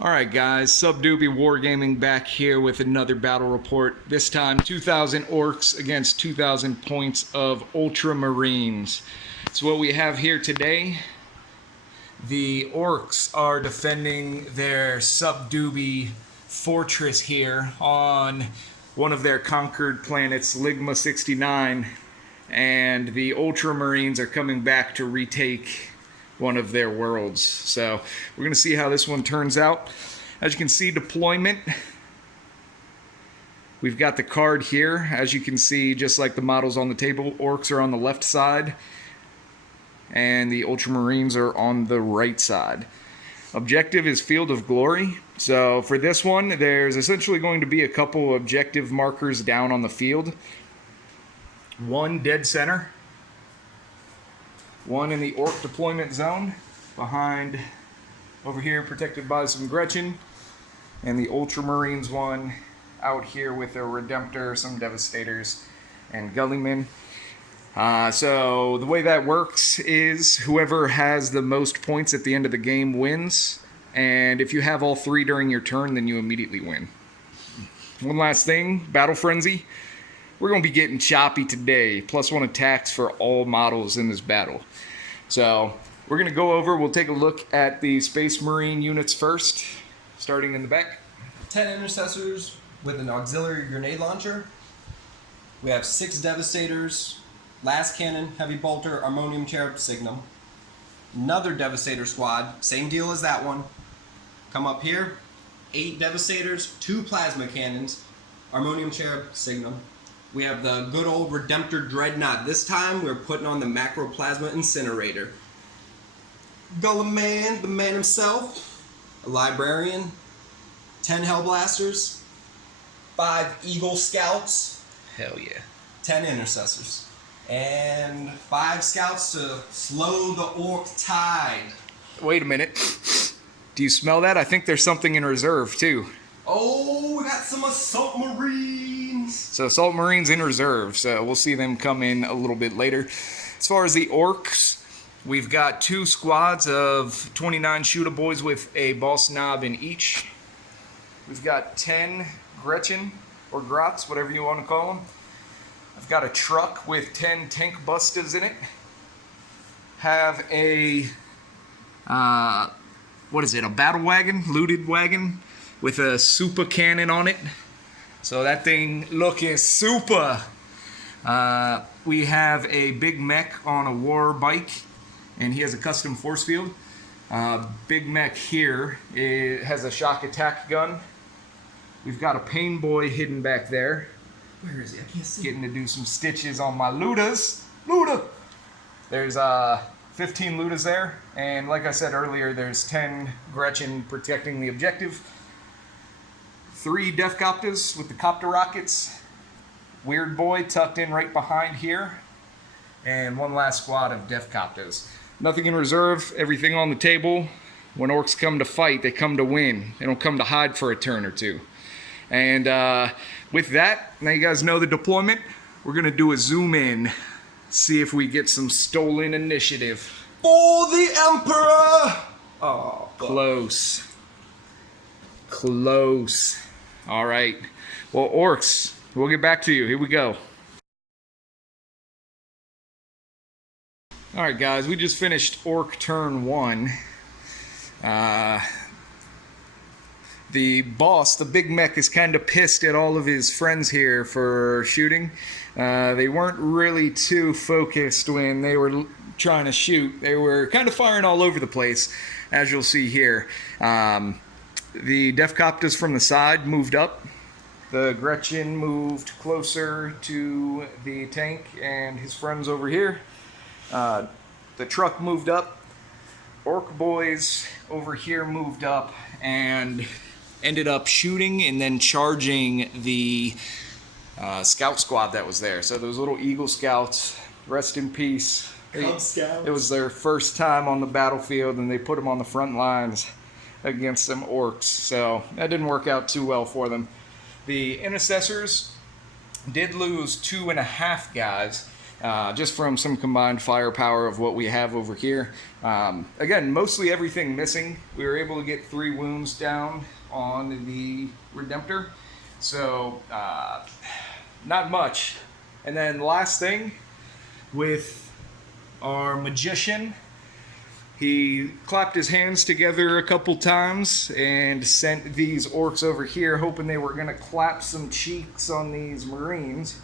Alright guys, Subdoobie Wargaming back here with another battle report. This time 2,000 Orks against 2,000 points of Ultramarines. So what we have here today, the Orks are defending their Subdoobie fortress here on one of their conquered planets, Ligma 69. And the Ultramarines are coming back to retake one of their worlds. So we're going to see how this one turns out. As you can see, deployment. We've got the card here. As you can see, just like the models on the table, Orks are on the left side and the Ultramarines are on the right side. Objective is Field of Glory. So for this one, there's essentially going to be a couple objective markers down on the field. One dead center. One in the Ork deployment zone, behind, over here, protected by some Gretchen, and the Ultramarines one out here with a Redemptor, some Devastators, and Gullymen. So the way that works is whoever has the most points at the end of the game wins, and if you have all three during your turn, then you immediately win. One last thing, Battle Frenzy. We're going to be getting choppy today, +1 attacks for all models in this battle. So we're going to go over, we'll take a look at the Space Marine units first, starting in the back. 10 Intercessors with an auxiliary grenade launcher. We have 6 Devastators, Last Cannon, Heavy Bolter, Armonium Cherub, Signum. Another Devastator squad, same deal as that one. Come up here, 8 Devastators, 2 Plasma Cannons, Armonium Cherub, Signum. We have the good old Redemptor Dreadnought. This time we're putting on the Macroplasma Incinerator. Gulliman, the man himself. A Librarian. 10 Hellblasters. 5 Eagle Scouts. Hell yeah. 10 Intercessors. And 5 Scouts to slow the Ork tide. Wait a minute. Do you smell that? I think there's something in reserve too. Oh, we got some Assault Marines. So Assault Marines in reserve, so we'll see them come in a little bit later. As far as the Orks, we've got 2 squads of 29 Shooter Boys with a Boss Knob in each. We've got 10 Gretchen, or Grots, whatever you want to call them. I've got a truck with 10 Tank Bustas in it. Have a, what is it, a battle wagon, looted wagon, with a super cannon on it. So that thing looking super. We have a big mech on a war bike, and he has a custom force field. Big mech here, it has a shock attack gun. We've got a pain boy hidden back there. Where is he? I can't see. Getting to do some stitches on my Ludas. Luda! There's 15 Ludas there, and like I said earlier, there's 10 Gretchen protecting the objective. 3 Deathskull with the copter rockets. Weird boy tucked in right behind here. And 1 last squad of Deathskull. Nothing in reserve, everything on the table. When Orks come to fight, they come to win. They don't come to hide for a turn or two. And with that, now you guys know the deployment. We're going to do a zoom in. See if we get some stolen initiative. For the Emperor! Oh, close. Close. All right. Well, Orks, we'll get back to you. Here we go. All right, guys, we just finished Ork turn 1. The boss, the big mech, is kind of pissed at all of his friends here for shooting. They weren't really too focused when they were trying to shoot. They were kind of firing all over the place, as you'll see here. The Deathskull from the side moved up. The Gretchen moved closer to the tank and his friends over here. The truck moved up. Ork boys over here moved up and ended up shooting and then charging the scout squad that was there. So those little Eagle Scouts, rest in peace. Cub Scouts. It was their first time on the battlefield, and they put them on the front lines against some Orks. So that didn't work out too well for them. The Intercessors did lose 2.5 guys. just from some combined firepower of what we have over here. Again, mostly everything missing. We were able to get 3 wounds down on the Redemptor, so not much. And then last thing, with our Magician, he clapped his hands together a couple times and sent these Orks over here, hoping they were going to clap some cheeks on these Marines.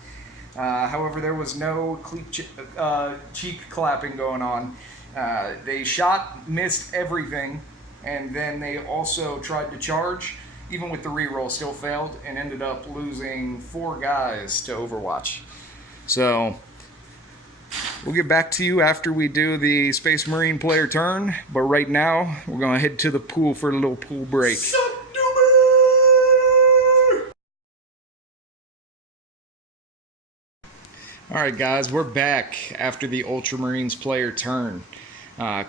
However, there was no cheek clapping going on. They shot, missed everything, and then they also tried to charge. Even with the reroll, still failed, and ended up losing 4 guys to Overwatch. So we'll get back to you after we do the Space Marine player turn, but right now we're going to head to the pool for a little pool break. Alright guys, we're back after the Ultramarines player turn.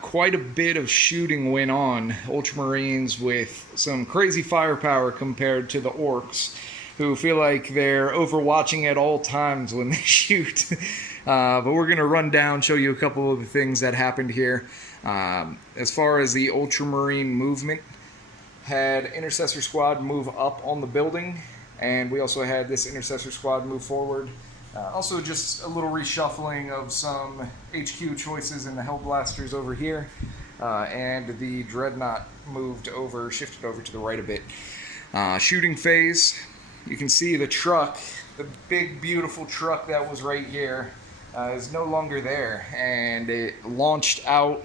Quite a bit of shooting went on. Ultramarines with some crazy firepower compared to the Orks, who feel like they're overwatching at all times when they shoot. But we're going to run down, show you a couple of the things that happened here. As far as the Ultramarine movement, had Intercessor Squad move up on the building, and we also had this Intercessor Squad move forward. Also just a little reshuffling of some HQ choices in the Hellblasters over here, and the Dreadnought shifted over to the right a bit. Shooting phase, you can see the truck, the big beautiful truck that was right here, is no longer there, and it launched out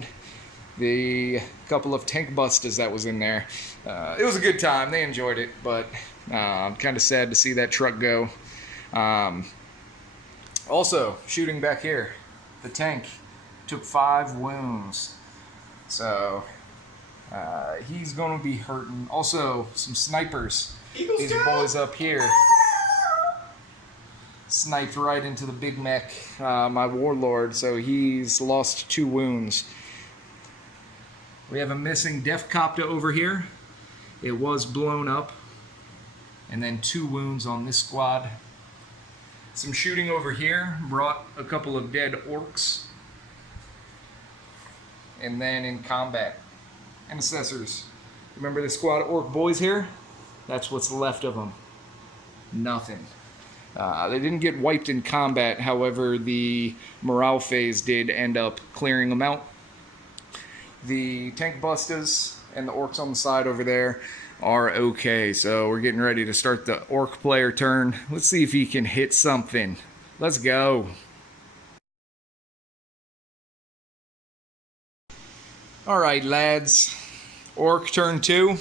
the couple of tank busters that was in there. It was a good time, they enjoyed it, but I'm kind of sad to see that truck go. Also, shooting back here, the tank took 5 wounds, so he's going to be hurting. Also, some snipers. These boys up here sniped right into the big mech, my warlord, so he's lost 2 wounds. We have a missing Deathcopter over here. It was blown up, and then 2 wounds on this squad. Some shooting over here, brought a couple of dead Orks. And then in combat, Intercessors. Remember the squad of Ork boys here? That's what's left of them. Nothing. They didn't get wiped in combat, however, the morale phase did end up clearing them out. The tank busters and the Orks on the side over there are okay, so we're getting ready to start the Ork player turn. Let's see if he can hit something. Let's go. Alright lads, Ork turn 2.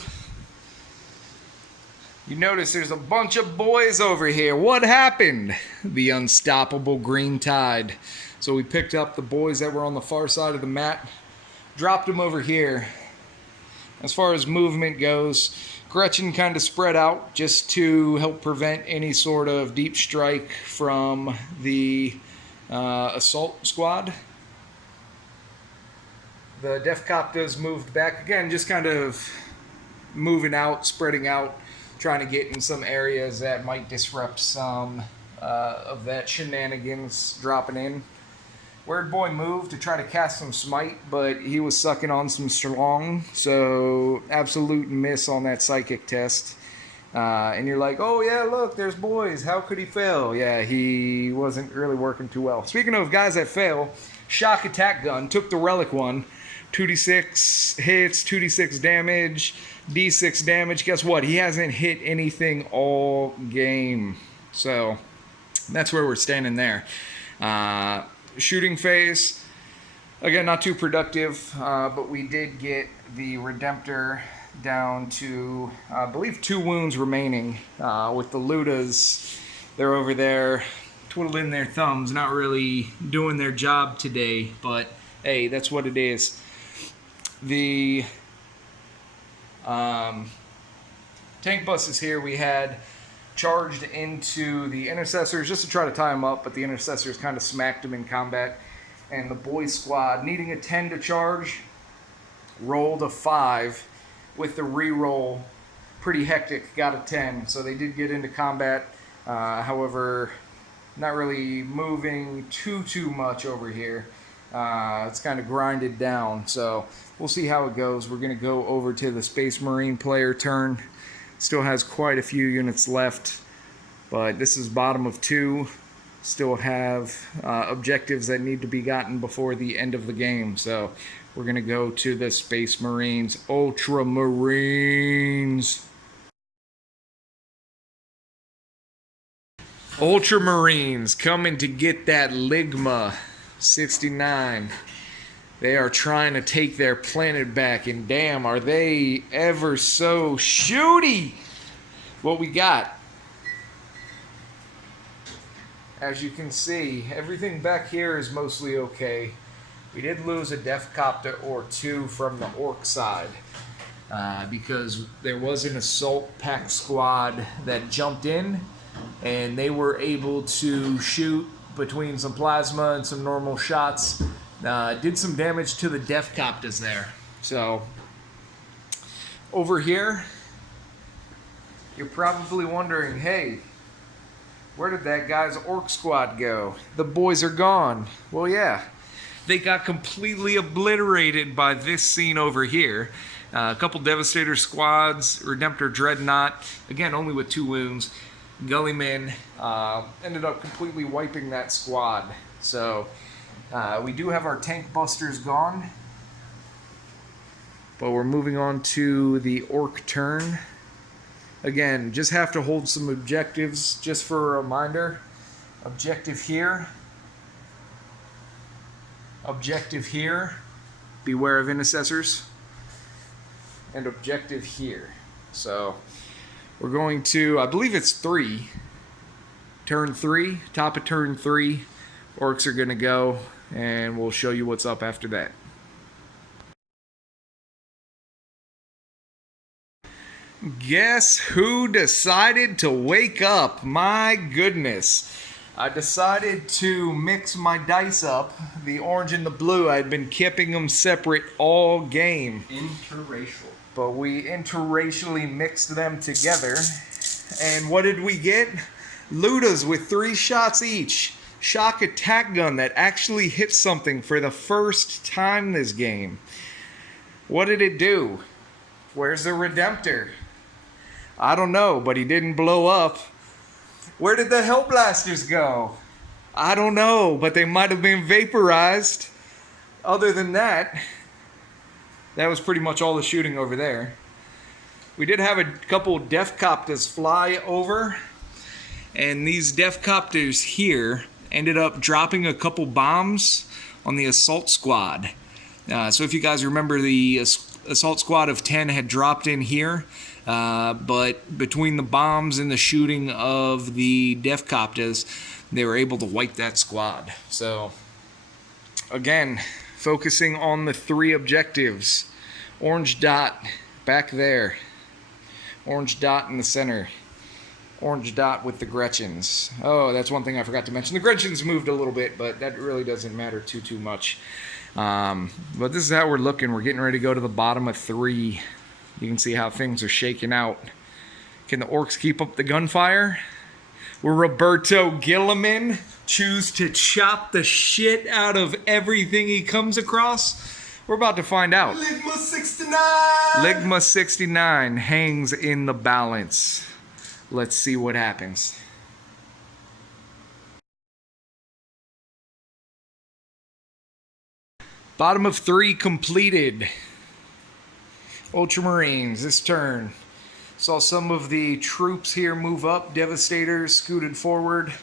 You notice there's a bunch of boys over here. What happened? The unstoppable green tide. So we picked up the boys that were on the far side of the mat, dropped them over here. As far as movement goes, Gretchen kind of spread out just to help prevent any sort of deep strike from the assault squad. The Deathcopters moved back again, just kind of moving out, spreading out, trying to get in some areas that might disrupt some of that shenanigans dropping in. Weird Boy moved to try to cast some smite, but he was sucking on some strong, so absolute miss on that psychic test. And you're like, oh yeah, look, there's boys. How could he fail? Yeah, he wasn't really working too well. Speaking of guys that fail, Shock Attack Gun took the Relic one. 2d6 hits, 2d6 damage, d6 damage. Guess what? He hasn't hit anything all game. So that's where we're standing there. Shooting phase, again, not too productive, but we did get the Redemptor down to, I believe, 2 wounds remaining. With the Ludas, they're over there twiddling their thumbs, not really doing their job today, but hey, that's what it is. The tank buses here we had charged into the Intercessors just to try to tie them up, but the Intercessors kind of smacked them in combat. And the boys squad, needing a 10 to charge, rolled a 5 with the reroll. Pretty hectic, got a 10, so they did get into combat. However, Not really moving too much over here. It's kind of grinded down, so we'll see how it goes. We're going to go over to the Space Marine player turn. Still has quite a few units left, but this is bottom of 2. Still have objectives that need to be gotten before the end of the game, so we're going to go to the Space Marines. Ultramarines. Ultramarines coming to get that Ligma 69. They are trying to take their planet back, and damn, are they ever so shooty. What we got, as you can see, everything back here is mostly okay. We did lose a Deathcopter or 2 from the Ork side because there was an assault pack squad that jumped in, and they were able to shoot between some plasma and some normal shots. Did some damage to the Deathcopters there. So over here, you're probably wondering, hey, where did that guy's Ork squad go? The boys are gone. Well, yeah, they got completely obliterated by this scene over here. A couple Devastator squads, Redemptor Dreadnought, again only with 2 wounds. Gullyman ended up completely wiping that squad. So we do have our tank busters gone, but we're moving on to the Ork turn. Again, just have to hold some objectives just for a reminder. Objective here. Objective here. Beware of intercessors. And objective here. So we're going to, I believe it's 3. Turn 3, top of turn 3. Orks are going to go, and we'll show you what's up after that. Guess who decided to wake up? My goodness. I decided to mix my dice up. The orange and the blue, I'd been keeping them separate all game. Interracial. But we interracially mixed them together. And what did we get? Ludas with 3 shots each. Shock attack gun that actually hit something for the first time this game. What did it do? Where's the Redemptor? I don't know, but he didn't blow up. Where did the Hellblasters go? I don't know, but they might have been vaporized. Other than that, that was pretty much all the shooting over there. We did have a couple Deathcopters fly over, and these Deathcopters here ended up dropping a couple bombs on the assault squad. So if you guys remember, the assault squad of 10 had dropped in here, but between the bombs and the shooting of the Deathcopters, they were able to wipe that squad. So again, focusing on the 3 objectives. Orange dot back there. Orange dot in the center. Orange dot with the Gretchens. Oh, that's one thing I forgot to mention. The Gretchens moved a little bit, but that really doesn't matter too much. But this is how we're looking. We're getting ready to go to the bottom of 3. You can see how things are shaking out. Can the Orks keep up the gunfire? Will Roberto Gilliman choose to chop the shit out of everything he comes across? We're about to find out. Ligma 69! Ligma 69 hangs in the balance. Let's see what happens. Bottom of 3 completed. Ultramarines this turn. Saw some of the troops here move up. Devastators scooted forward.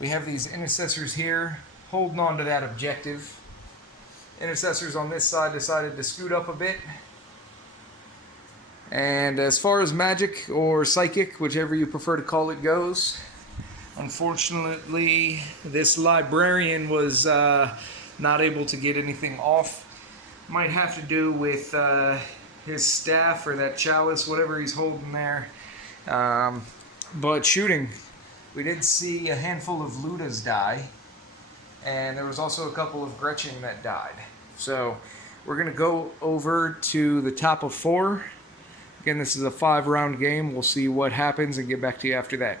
We have these intercessors here holding on to that objective. Intercessors on this side decided to scoot up a bit. And as far as magic or psychic, whichever you prefer to call it, goes, unfortunately, this librarian was not able to get anything off. Might have to do with his staff or that chalice, whatever he's holding there. But shooting, we did see a handful of Ludas die, and there was also a couple of Gretchen that died. So we're going to go over to the top of 4. Again, this is a 5-round game. We'll see what happens and get back to you after that.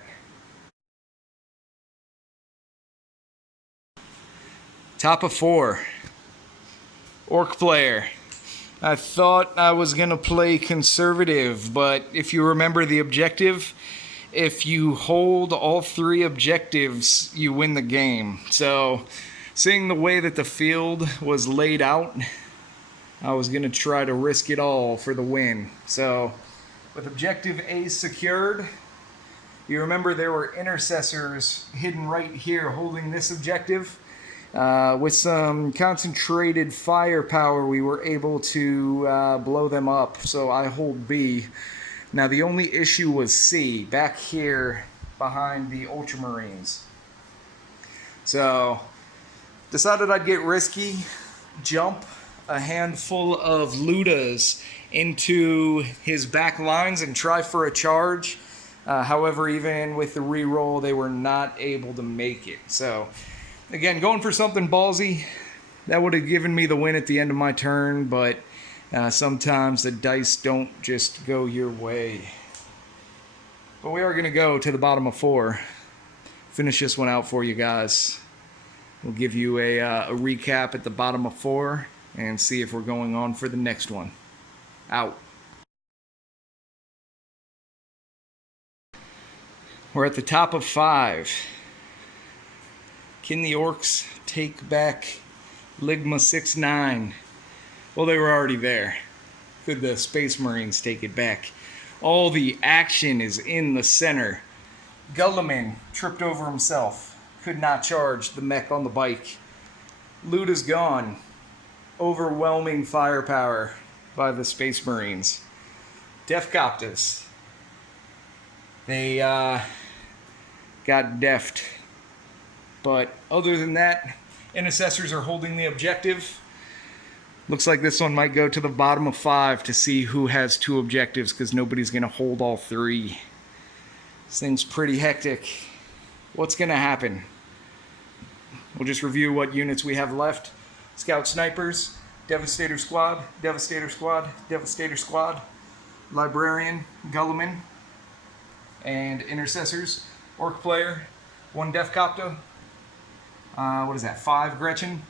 Top of 4. Orc player. I thought I was going to play conservative, but if you remember the objective, if you hold all 3 objectives, you win the game. So, seeing the way that the field was laid out, I was going to try to risk it all for the win. So, with objective A secured, you remember there were intercessors hidden right here holding this objective. With some concentrated firepower, we were able to blow them up. So I hold B. Now the only issue was C, back here behind the Ultramarines. So decided I'd get risky, jump a handful of Ludas into his back lines and try for a charge. However, even with the reroll, they were not able to make it. So again, going for something ballsy, that would have given me the win at the end of my turn, but sometimes the dice don't just go your way. But we are going to go to the bottom of 4. Finish this one out for you guys. We'll give you a recap at the bottom of 4 and see if we're going on for the next one. Out. We're at the top of 5. Can the Orks take back Ligma 6-9? Well, they were already there. Could the Space Marines take it back? All the action is in the center. Gulliman tripped over himself. Could not charge the mech on the bike. Loot is gone. Overwhelming firepower by the Space Marines. Deathskull. They got deft. But other than that, intercessors are holding the objective. Looks like this one might go to the bottom of 5 to see who has 2 objectives, because nobody's going to hold all 3. This thing's pretty hectic. What's going to happen? We'll just review what units we have left. Scout Snipers, Devastator Squad, Devastator Squad, Devastator Squad, Librarian, Gulliman, and Intercessors. Orc player, 1 Deathskull. What is that, 5 Gretchen?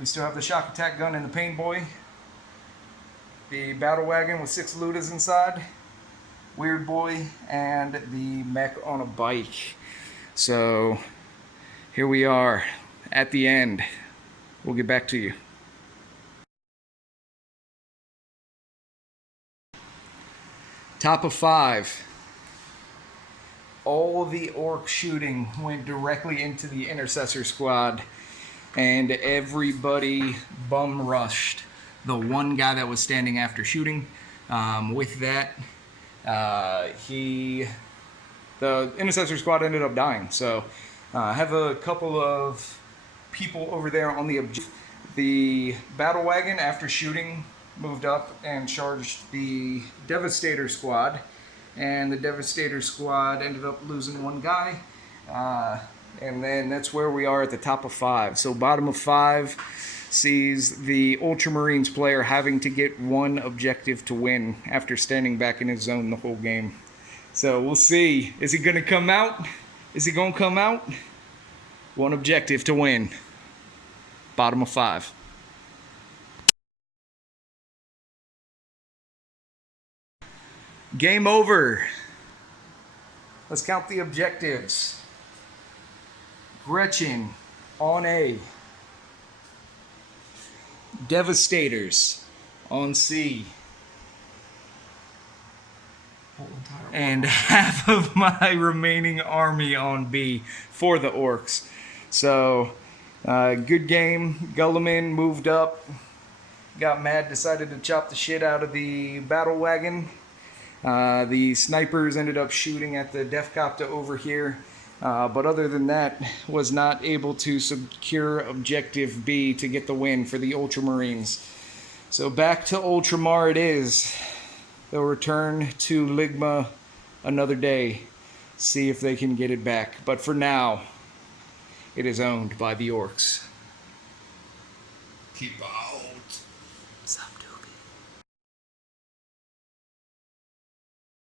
We still have the shock attack gun and the pain boy. The battle wagon with 6 Ludas inside. Weird boy and the mech on a bike. So here we are at the end. We'll get back to you. Top of 5. All the orc shooting went directly into the intercessor squad, and everybody bum rushed the one guy that was standing after shooting. With that, the intercessor squad ended up dying. So I have a couple of people over there on the objective. The battle wagon, after shooting, moved up and charged the Devastator squad, and the Devastator squad ended up losing 1 guy, and then that's where we are at the top of 5. So bottom of 5 sees the Ultramarines player having to get 1 objective to win after standing back in his zone the whole game. So we'll see. Is he going to come out? Is he going to come out? 1 objective to win. Bottom of 5. Game over. Let's count the objectives. Gretchen on A. Devastators on C. And half of my remaining army on B for the Orks. So, good game. Gulliman moved up. Got mad, decided to chop the shit out of the battle wagon. The snipers ended up shooting at the Deathskull over here, but other than that, was not able to secure objective B to get the win for the Ultramarines. So back to Ultramar it is. They'll return to Ligma another day, see if they can get it back. But for now, it is owned by the Orks. Keep out. What's up, Doobie?